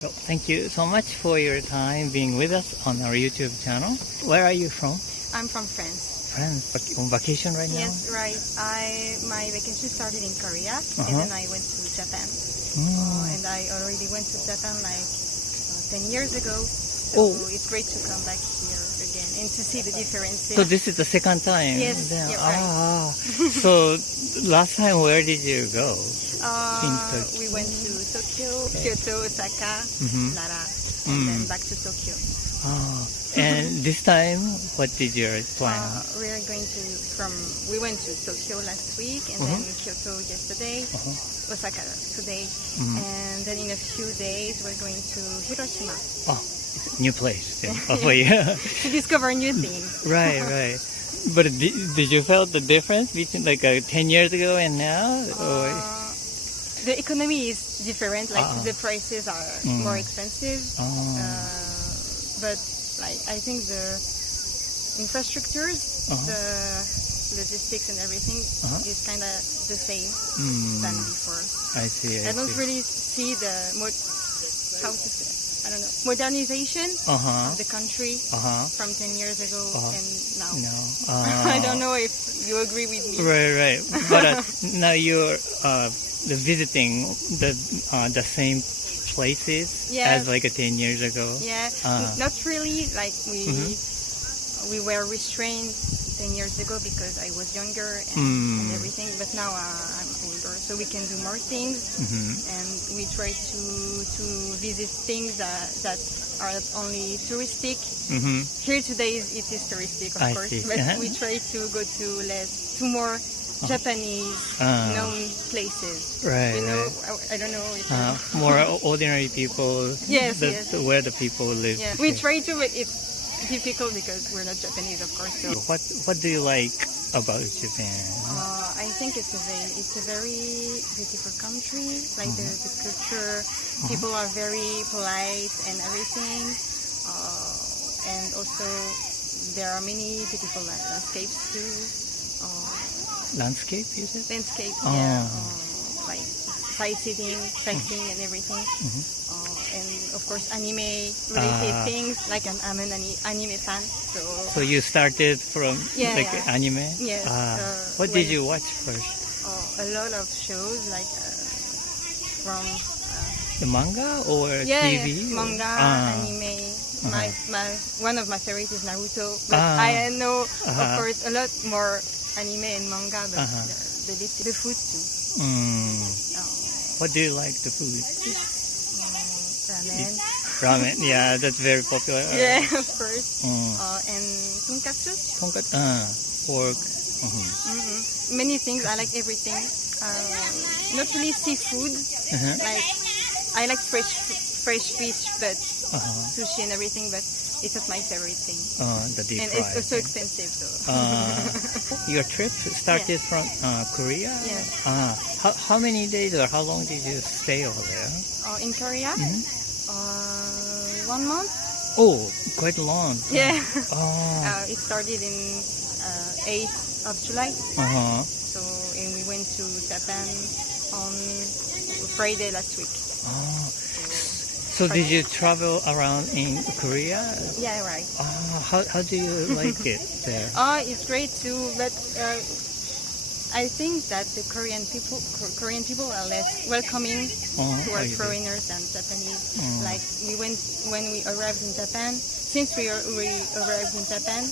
So, thank you so much for your time being with us on our YouTube channel. Where are you from? I'm from France. France. On vacation right now? Yes, right. My vacation started in Korea, and then I went to Japan. And I already went to Japan like 10 years ago. So it's great to come back here again and to see the differences. So this is the second time? Yes, then, you're right. So last time, where did you go? We went to Tokyo, Kyoto, Osaka, Nara, and then back to Tokyo. And this time, what did you plan? We went to Tokyo last week, and then Kyoto yesterday, Osaka today, and then in a few days we're going to Hiroshima. New place for you. To discover new things. Right. But did you feel the difference between like 10 years ago and now? The economy is different, like the prices are more expensive, but like I think the infrastructures, the logistics and everything is kind of the same than before. I see. I don't really see the modernization of the country from 10 years ago and now. I don't know if you agree with me. Right. But now you're visiting the same places as like 10 years ago. Yeah, not really. Like we were restrained 10 years ago because I was younger and everything. But now I'm older, so we can do more things, and we try to visit things that are not only touristic. Here today it is touristic, of course, but we try to go to more Japanese known places. Right. I don't know if more ordinary people. Yes. Where the people live. Yeah. We try to, but it's difficult because we're not Japanese, of course. So. What do you like about Japan? I think it's a very beautiful country. Like the culture, people are very polite and everything, and also there are many beautiful landscapes too. Landscape, you said? Landscape, yeah. Like sightseeing and everything. And of course, anime-related things. Like I'm an anime fan. So you started from anime? Yes. What did you watch first? A lot of shows, like from the manga or TV? Manga, anime. One of my favorites is Naruto. But I know, of course, a lot more anime and manga, but the food too. What do you like the food? Ramen. Yeah, that's very popular. Yeah, of course. And tonkatsu. Pork. Many things. I like everything. Not really seafood. Like I like fresh fish, but sushi and everything. But it's not my favorite thing. The deep and fried. It's so expensive though. Your trip started from Korea? Yes. How many days or how long did you stay over there? In Korea? 1 month. Oh, quite long. Yeah. It started in 8th of July. So, and we went to Japan on Friday last week. So did you travel around in Korea? Yeah, right. How do you like it there? It's great too, but I think that the Korean people are less welcoming towards foreigners than Japanese. Like when we arrived in Japan, since we arrived in Japan,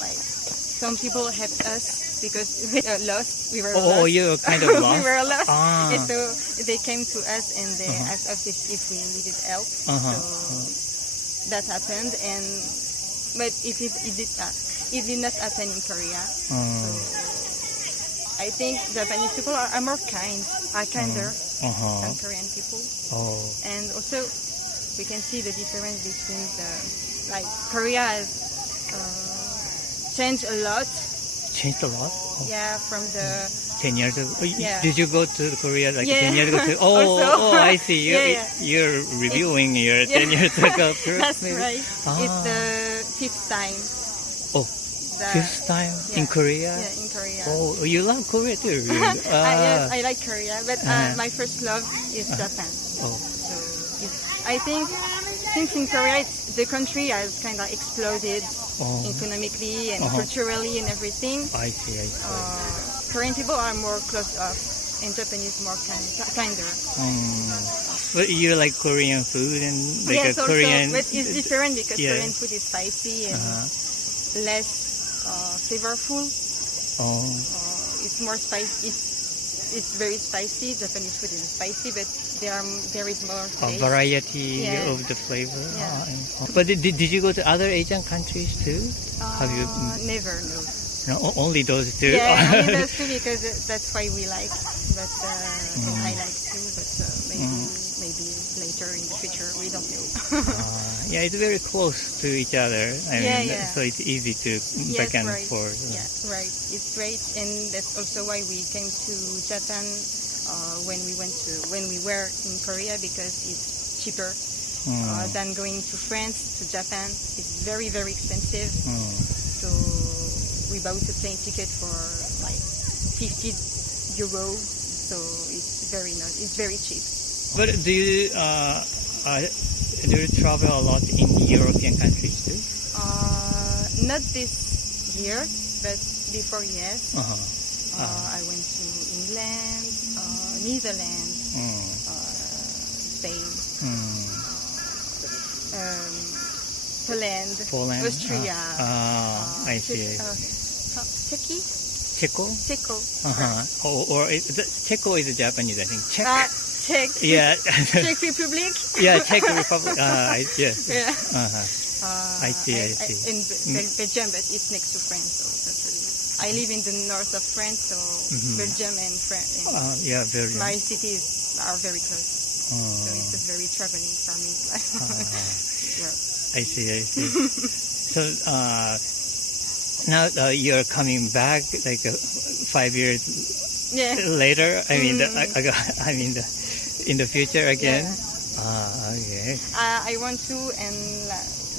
like some people helped us because we were lost. We were lost. You were kind of lost? We were lost. And so they came to us and they asked us if we needed help. So that happened, but it did not happen in Korea. So I think Japanese people are more kinder than Korean people. And also we can see the difference between Korea has changed a lot. Changed a lot? Yeah, from the 10 years ago. Yeah. Did you go to Korea 10 years ago? I see. You're reviewing your 10 years ago trip. That's right. It's the 5th time. Fifth time in Korea? Yeah, in Korea. Oh, you love Korea too? Yes, I like Korea, but my first love is Japan. Oh. So I think since in Korea the country has kind of exploded economically and culturally and everything. I see. Korean people are more closed off and Japanese more kinder. But you like Korean food and like yes, a Korean... but it's different because Korean food is spicy and less flavorful. It's more spicy. It's very spicy. Japanese food is spicy, but there is more taste. Variety of the flavor. But did you go to other Asian countries too? Have you? Never, no. No, only those two. Yeah, only those two because that's why we like. But I like too. But maybe later in the future, we don't know. Yeah, it's very close to each other. I mean, so it's easy to back and forth. Yeah, right. It's great, and that's also why we came to Japan when we were in Korea because it's cheaper than going to France to Japan. It's very, very expensive. So we bought a plane ticket for like 50 euros. So it's very cheap. But do you travel a lot in European countries too? Not this year, but before, yes. I went to England, Netherlands, Spain, Poland, Austria. I see. Czech? Or Czech is Japanese, I think. Czech. Yeah. Czech Republic. Yeah, Czech Republic. Yes. Yeah. I see. In Belgium, but it's next to France, so it's not really. I live in the north of France, so Belgium and France. Yeah, very. My cities are very close, so it's just very traveling for me. I see. So now you're coming back like 5 years later. I mean, in the future again. Okay. I want to, and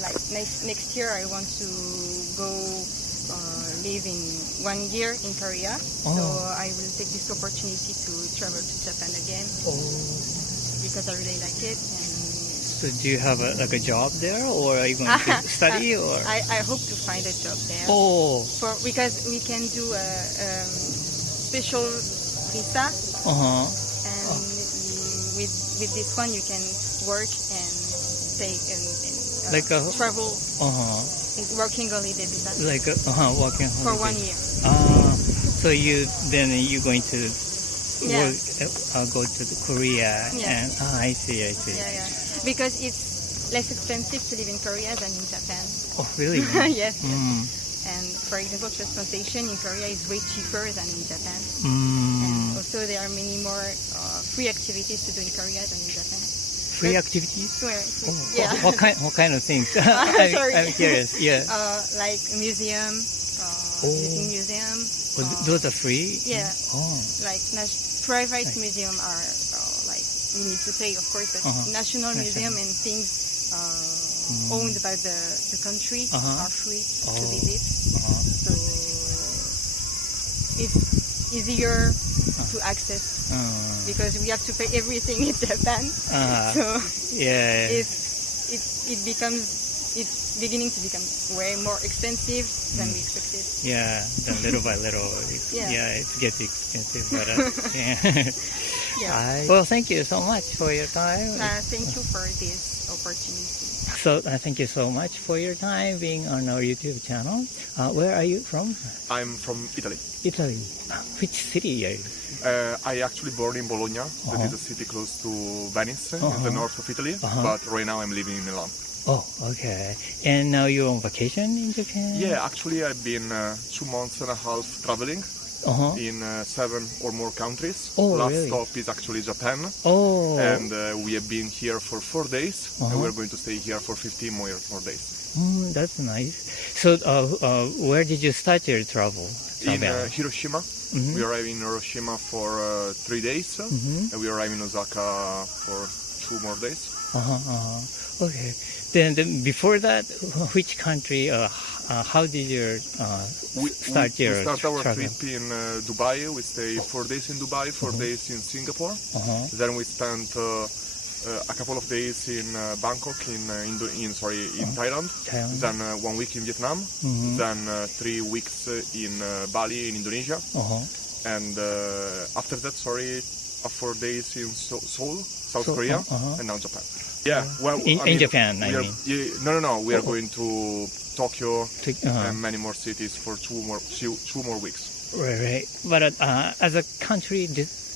like next year, I want to go live in 1 year in Korea. So I will take this opportunity to travel to Japan again because I really like it. So do you have a job there, or are you going to study? Or I hope to find a job there. Because we can do a special visa, and with this one you can work and take and travel. Working holiday visa. Like working holiday for 1 year. So you're going to work, go to Korea, and I see. Yeah. Because it's less expensive to live in Korea than in Japan. Oh, really? Yes. And for example, transportation in Korea is way cheaper than in Japan. And also there are many more free activities to do in Korea than in Japan. Free activities? Yeah. What kind of things? I'm curious. Yeah. Like museum, visiting museum. Those are free? Yeah. Like private museum are like you need to pay, of course, but national museum and things owned by the country are free to visit. So it's easier to access because we have to pay everything in Japan. So it's beginning to become way more expensive than we expected. Yeah, then little by little, it gets expensive. But well, thank you so much for your time. Thank you for this opportunity. So thank you so much for your time being on our YouTube channel. Where are you from? I'm from Italy. Italy. Which city are you? I actually born in Bologna. That is a city close to Venice, in the north of Italy. But right now I'm living in Milan. Oh, okay. And now you're on vacation in Japan? Yeah, actually I've been 2 months and a half traveling in 7 or more countries. Last stop is actually Japan. And we have been here for 4 days. And we're going to stay here for 15 more days. That's nice. So where did you start your travel? In Hiroshima. We arrived in Hiroshima for 3 days. And we arrived in Osaka for 2 more days. Okay. Then before that, which country, how did you start your We start our travel? trip in Dubai. We stay 4 days in Dubai, 4 days in Singapore. Then we spent a couple of days in Bangkok, in Thailand. Then 1 week in Vietnam. Then 3 weeks in Bali, in Indonesia. And after that, 4 days in Seoul, South Korea, and now Japan. Yeah, well, in Japan, I mean. No. We are going to Tokyo and many more cities for 2 more weeks. Right. But as a country,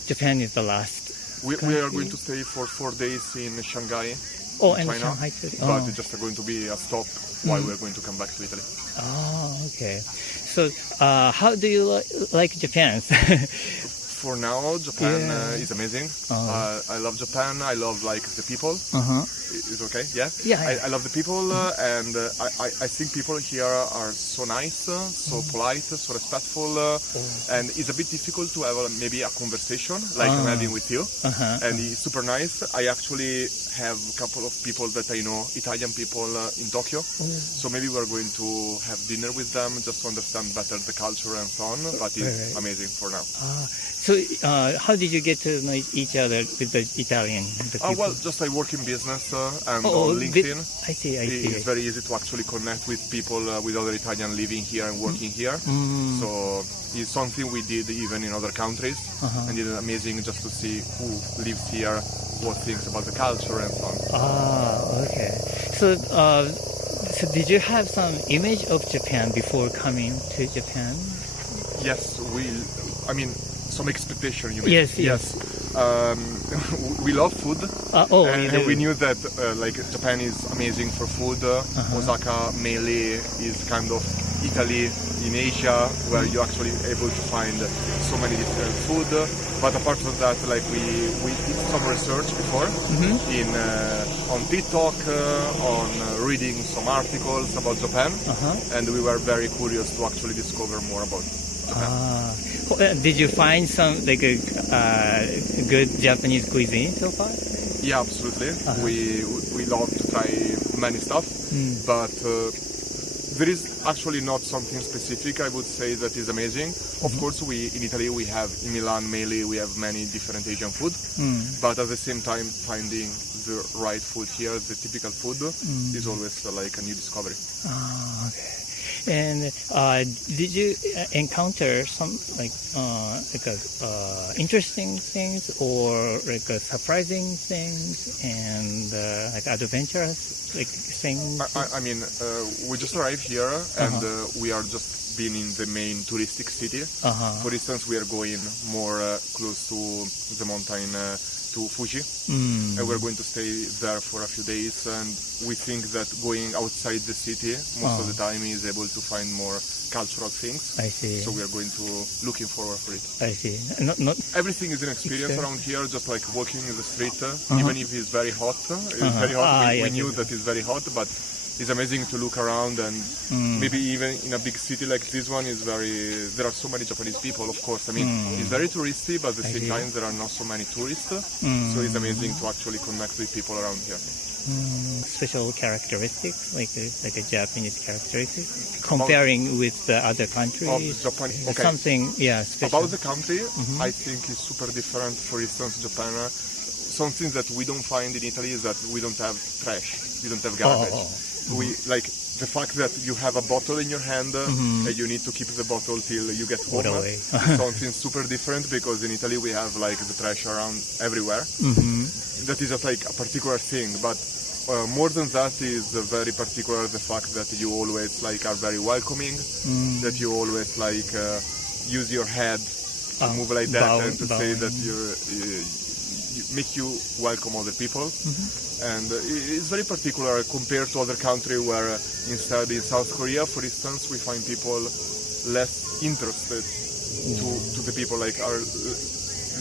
Japan is the last. We are going to stay for 4 days in Shanghai, and China, Shanghai too. but it's just going to be a stop while we are going to come back to Italy. Oh, okay. So, how do you like Japan? For now, Japan is amazing. I love Japan. I love the people. Is it okay? Yeah. I love the people, and I think people here are so nice, so polite, so respectful, and it's a bit difficult to have maybe a conversation like I'm having with you. And it's super nice. I actually have a couple of people that I know, Italian people in Tokyo. So maybe we're going to have dinner with them just to understand better the culture and so on. But it's amazing for now. So, how did you get to know each other with the Italian? Well, just I work in business and on LinkedIn. I see. It's very easy to actually connect with people, with other Italian living here and working here. So it's something we did even in other countries, and it's amazing just to see who lives here, what thinks about the culture and so on. Okay. So, did you have some image of Japan before coming to Japan? Yes, some expectation, you mean? Yes. We love food, and we knew that Japan is amazing for food. Osaka mainly is kind of Italy in Asia, where you're actually able to find so many different food. But apart from that, we did some research before on TikTok, on reading some articles about Japan, and we were very curious to actually discover more about Japan. Did you find some good Japanese cuisine so far? Yeah, absolutely. We love to try many stuff, but there is actually not something specific I would say that is amazing. Of course, in Italy in Milan mainly we have many different Asian food, but at the same time finding the right food here, the typical food, is always a new discovery. Okay. And did you encounter some interesting things or surprising things and adventurous things? We just arrived here and we are just been in the main touristic city. For instance, we are going more close to the mountain, to Fuji, and we're going to stay there for a few days, and we think that going outside the city most of the time is able to find more cultural things. I see. So we are going to looking forward for it. I see. Not everything is an experience around here, just like walking in the street, even if it's very hot. It's very hot. We knew that it's very hot, but it's amazing to look around, and maybe even in a big city like this one there are so many Japanese people, of course. It's very touristy, but at the same time there are not so many tourists, so it's amazing to actually connect with people around here. Special characteristics, like a Japanese characteristics, comparing with the other countries. Of Japan, okay. Something, special. About the country, I think it's super different. For instance, Japan, something that we don't find in Italy is that we don't have trash, we don't have garbage. We the fact that you have a bottle in your hand and you need to keep the bottle till you get home. Totally. Something super different, because in Italy we have the trash around everywhere. That is just a particular thing, but more than that is very particular the fact that you always are very welcoming, that you always use your head to move like that and to say that you make you welcome other people. And it's very particular compared to other countries where instead in South Korea, for instance, we find people less interested to the people, are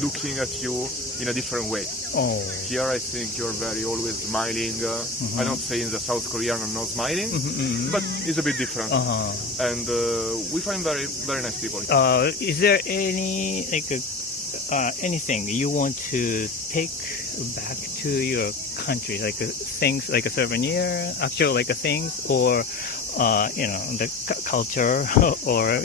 looking at you in a different way. Here I think you're very always smiling. I'm not saying that South Koreans are not smiling, but it's a bit different. And we find very, very nice people. Is there any anything you want to take back to your country, things like a souvenir, actual things, or the culture, or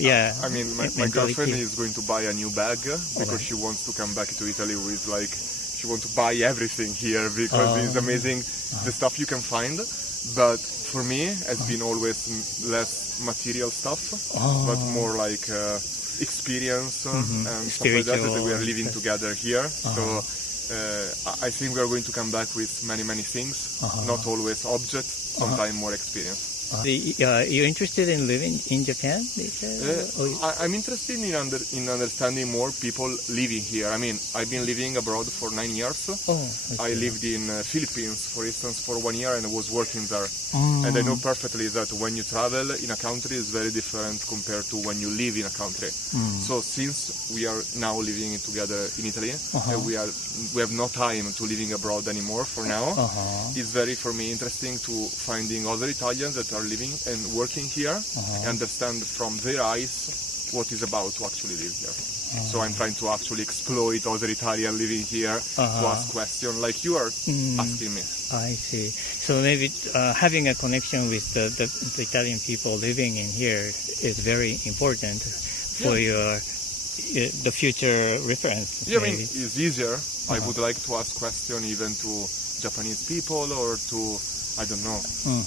my girlfriend is going to buy a new bag because she wants to come back to Italy with she wants to buy everything here because it's amazing the stuff you can find. But for me, has been always less material stuff, but more like experience and stuff like that we are living together here. So I think we are going to come back with many things, not always objects, sometimes more experience. You're interested in living in Japan? I'm interested in understanding more people living here. I mean, I've been living abroad for 9 years. I lived in Philippines, for instance, for 1 year, and I was working there. And I know perfectly that when you travel in a country is very different compared to when you live in a country. So since we are now living together in Italy, and we have no time to living abroad anymore for now, it's very for me interesting to finding other Italians that are living and working here, and understand from their eyes what is about to actually live here. So I'm trying to actually exploit other Italians living here to ask questions like you are asking me. I see. So maybe having a connection with the Italian people living in here is very important for your the future reference. Yeah, I mean, it's easier. I would like to ask questions even to Japanese people or to, I don't know,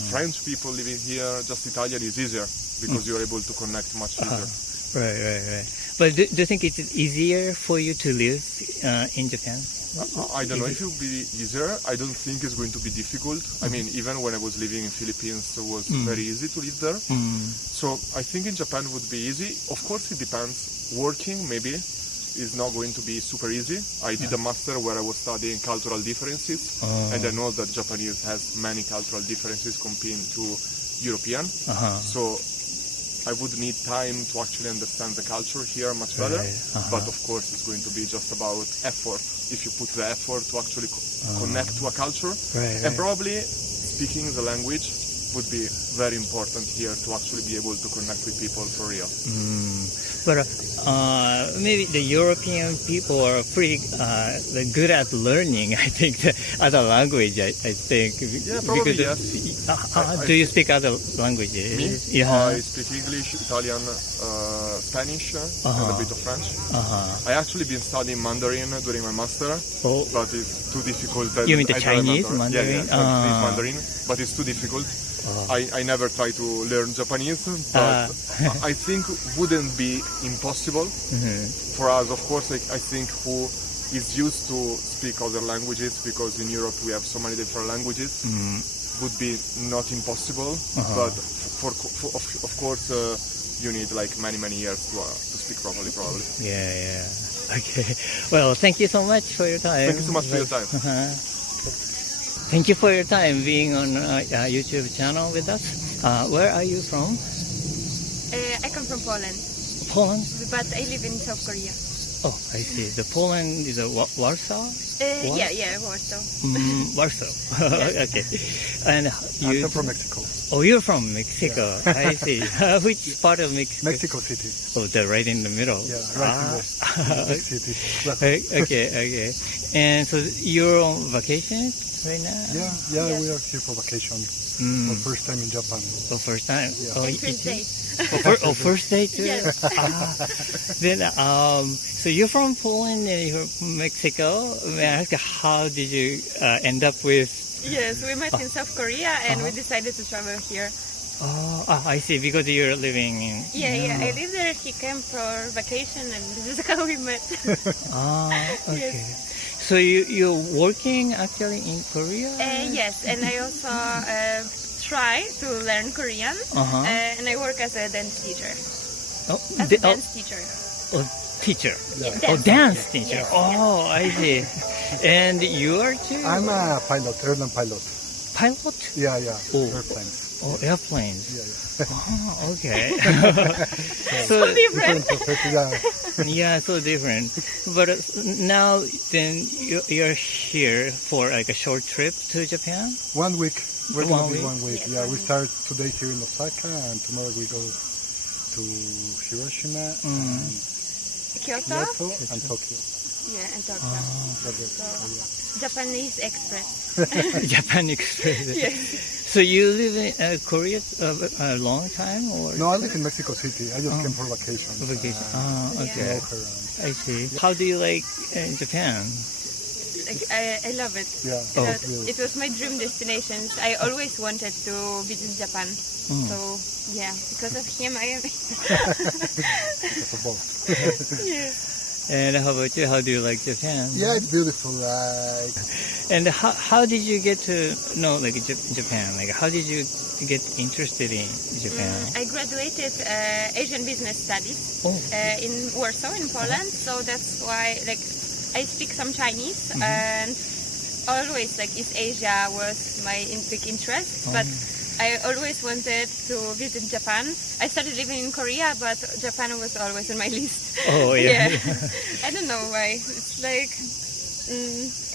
French people living here. Just Italian is easier because you're able to connect much easier. Right. But do you think it's easier for you to live in Japan? I don't know if it will be easier. I don't think it's going to be difficult. I mean, even when I was living in Philippines, it was very easy to live there. So I think in Japan would be easy. Of course, it depends. Working maybe is not going to be super easy. I did a master where I was studying cultural differences, and I know that Japanese has many cultural differences compared to European. So I would need time to actually understand the culture here much better. But of course, it's going to be just about effort. If you put the effort to actually connect to a culture, and probably speaking the language would be very important here to actually be able to connect with people for real. But maybe the European people are pretty good at learning, I think, the other language, I think. Yeah, probably, yes. Do you speak other languages? Me? Yeah. I speak English, Italian, Spanish, and a bit of French. I actually been studying Mandarin during my master, but it's too difficult. You mean the Chinese Mandarin? Yeah, Chinese Mandarin, but it's too difficult. I never try to learn Japanese, but I think wouldn't be impossible for us. Of course, I think who is used to speak other languages, because in Europe we have so many different languages, would be not impossible. But of course, you need like many years to speak properly, probably. Yeah. Okay. Well, thank you so much for your time. Thank you so much for your time. Thank you for your time being on YouTube channel with us. Where are you from? I come from Poland. Poland? But I live in South Korea. Oh, I see. The Poland is Warsaw? Yeah, Warsaw. Warsaw. Okay. And I'm from Mexico. Oh, you're from Mexico. I see. Which part of Mexico? Mexico City. Oh, they're right in the middle. Yeah, right in the city. Okay. And so you're on vacation right now? Yeah, we are here for vacation. For first time in Japan. For first time? Yeah. Oh, First day. First day too? Yes. Then, so you're from Poland and you're from Mexico. May I ask, how did you end up with... Yes, we met in South Korea and we decided to travel here. Oh, I see, because you're living in... Yeah, I live there. He came for vacation and this is how we met. Okay. Yes. So you're working actually in Korea? Yes, and I also try to learn Korean, and I work as a dance teacher. As a dance teacher. Oh, teacher. Yeah. Dance teacher. Yes. Oh, I see. And you are too? I'm a pilot, airline pilot. Pilot? Yeah. Oh. Airplanes. Oh, airplanes. Yeah. Oh, okay. So different. Yeah, so different. But now, then you're here for like a short trip to Japan? 1 week. We're going to be 1 1 week. Yes, Yeah, 1 we week. start today here in Osaka, and tomorrow we go to Hiroshima and Kyoto? and Tokyo. Yeah, and Tokyo. So, Japanese Express. Japan Express. Yes. So you live in Korea a long time, or? No, I live in Mexico City. I just came for vacation. Vacation. To Okay. walk around. I see. How do you like Japan? Like, I love it. Yeah. It was my dream destination. I always wanted to visit Japan. So yeah, because of him, I am. Because of both. Yeah. And how about you? How do you like Japan? Yeah, it's beautiful. And how did you get to know like Japan? Like how did you get interested in Japan? I graduated Asian Business Studies in Warsaw, in Poland. So that's why, like, I speak some Chinese, and always like East Asia was my big interest. But I always wanted to visit Japan. I started living in Korea, but Japan was always on my list. Oh yeah. I don't know why. It's like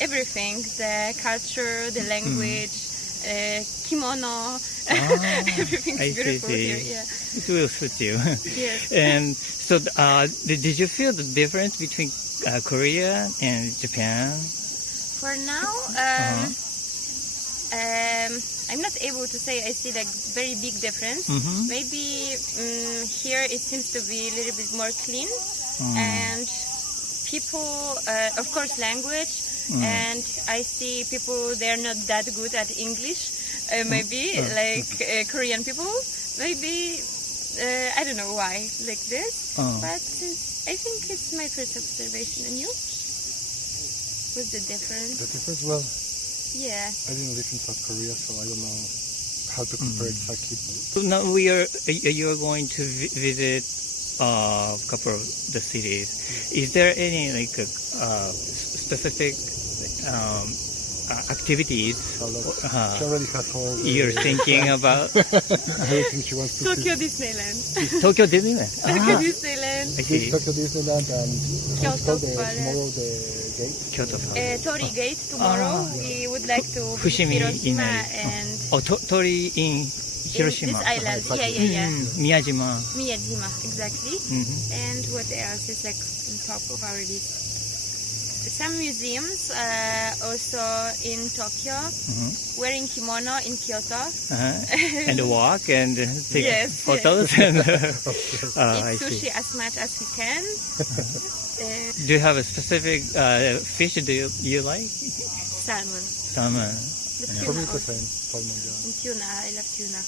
everything: the culture, the language, kimono. Everything's beautiful here. Yeah. It will suit you. Yes. And so, did you feel the difference between Korea and Japan? For now, I'm not able to say I see like very big difference. Maybe here it seems to be a little bit more clean, and people, of course, language, and I see people they're not that good at English. Maybe like Korean people. Maybe I don't know why like this, but I think it's my first observation. And you? What's the difference? The difference, well, Yeah. I didn't live in South Korea, so I don't know how to compare exactly. So now you are going to visit a couple of the cities. Is there any like specific activities She already has all the you're thinking about? everything she wants to Tokyo see. Disneyland. Tokyo Disneyland. Tokyo Disneyland. I see. Tokyo Disneyland and what's called Palace. tomorrow the gate. Kyoto. Tori Gate tomorrow. We would like to visit Fushimi Hiroshima Inari. and Oh, Tori in Hiroshima. this island. Yeah. Miyajima. Miyajima, exactly. Mhm. And what else is like on top of our list? Some museums, also in Tokyo, wearing kimono in Kyoto. And walk and take Yes, photos. And, Eat I see. sushi as much as we can. Do you have a specific fish do you like? Salmon. Salmon. The For tuna me, it's the also. same. Salmon, yeah. And tuna, I love tuna.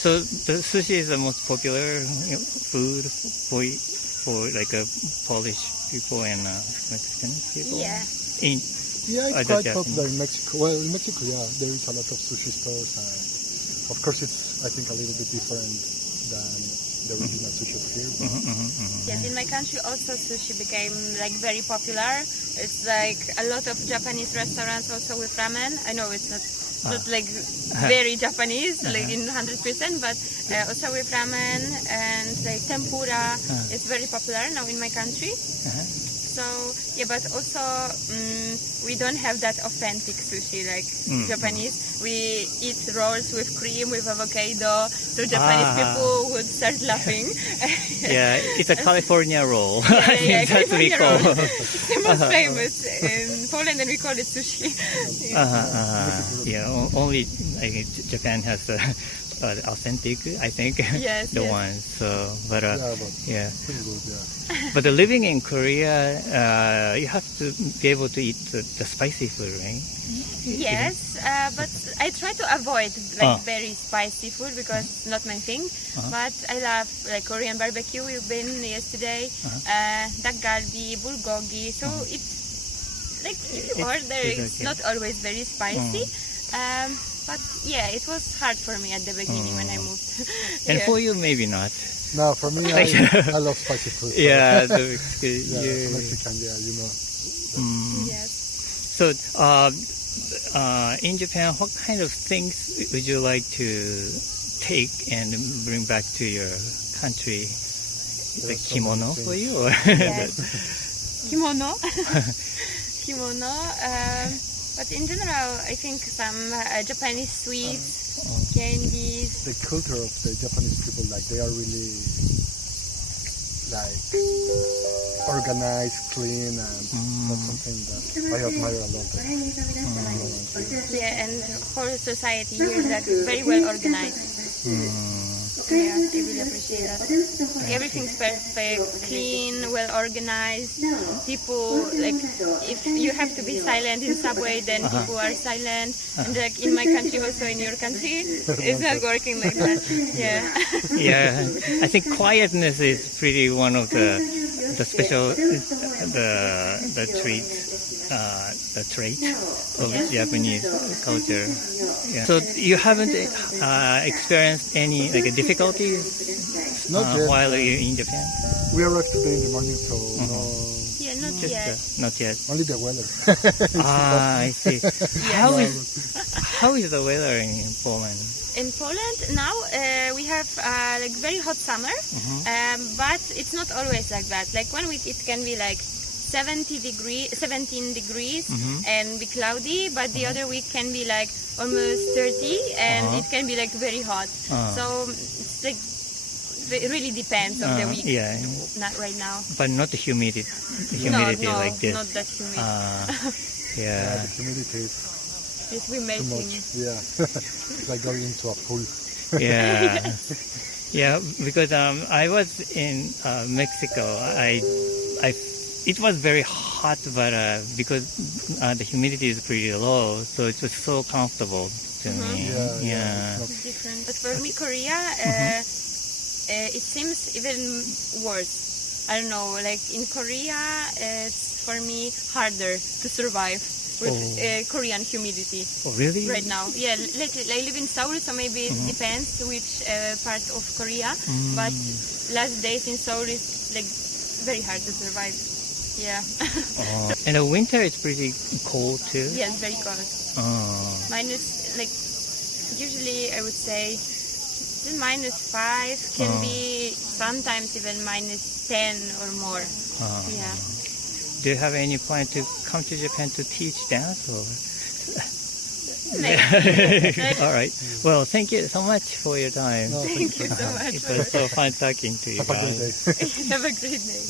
So the sushi is the most popular food for like Polish people and Mexican people. Yeah. In Yeah, it's Other quite popular Japanese. in Mexico. Well, in Mexico, yeah, there is a lot of sushi stores. Of course, it's, I think, a little bit different than the original sushi of here. But Yes, in my country also sushi became like very popular. It's like a lot of Japanese restaurants also with ramen. I know it's not like very Japanese, like in 100%, but also with ramen and like tempura. It's very popular now in my country. So yeah, but also we don't have that authentic sushi like Japanese. We eat rolls with cream, with avocado. So Japanese people would start laughing. yeah, it's a California roll. Yeah, That's what we California call. roll. It's the most famous in Poland, and we call it sushi. Yeah, only Japan has the authentic, I think, Yes, the yes. ones. So, but yeah. pretty good, yeah. But living in Korea, you have to be able to eat the spicy food, right? Yes, but I try to avoid like very spicy food because it's not my thing. But I love like Korean barbecue. We've been yesterday, dak galbi, bulgogi. So it's like if you order, it's not always very spicy. But yeah, it was hard for me at the beginning when I moved. And Yeah. for you, maybe not. No, for me, I love spicy food. So Yeah, yeah, you- Mexican, yeah, you know. Yes. So, in Japan, what kind of things would you like to take and bring back to your country? Like so many kimono for you? Or Yes. Kimono. Kimono. But in general, I think some Japanese sweets, candies. The culture of the Japanese people, like they are really like organized, clean, and that's something that I admire a lot. Yeah, and whole society here is like very well organized. Yeah, I really appreciate that. Everything's perfect, clean, well organized. People, like, if you have to be silent in subway, then people are silent. And like in my country, also in your country, it's not working like that. Yeah. Yeah, I think quietness is pretty one of the special the trait of Japanese culture. Yeah. So you haven't experienced any like difficulties Not yet. while you're in Japan? We arrived today in the morning, so no, Yeah, not Just yet. not yet. only the weather. I see. How is the weather in Poland? In Poland now we have like very hot summer, but it's not always like that. Like 1 week it can be like 17 degrees and be cloudy, but the other week can be like almost 30 and it can be like very hot. So it's like it really depends on the week. Yeah, Not right now. but not the humidity No, like this. not that humid. Yeah, Yeah. the humidity is It's too melting. much. Yeah, it's like going into a pool. Yeah, yeah. Because I was in Mexico. It was very hot, but because the humidity is pretty low, so it was so comfortable to me. Yeah. It's different. But for me, Korea, it seems even worse. I don't know. Like in Korea, it's for me harder to survive with Korean humidity. Oh, really? Right now. Yeah, like I live in Seoul, so maybe it depends which part of Korea. But last days in Seoul is like very hard to survive. Yeah. And the winter is pretty cold too. Yeah, it's very cold. Minus, like, usually I would say -5 can be sometimes even -10 or more. Yeah. Do you have any plan to come to Japan to teach dance? Or? All right. Well, thank you so much for your time. No, Thank you so much. It was so fun talking to you Have a great guys. day. Have a great day.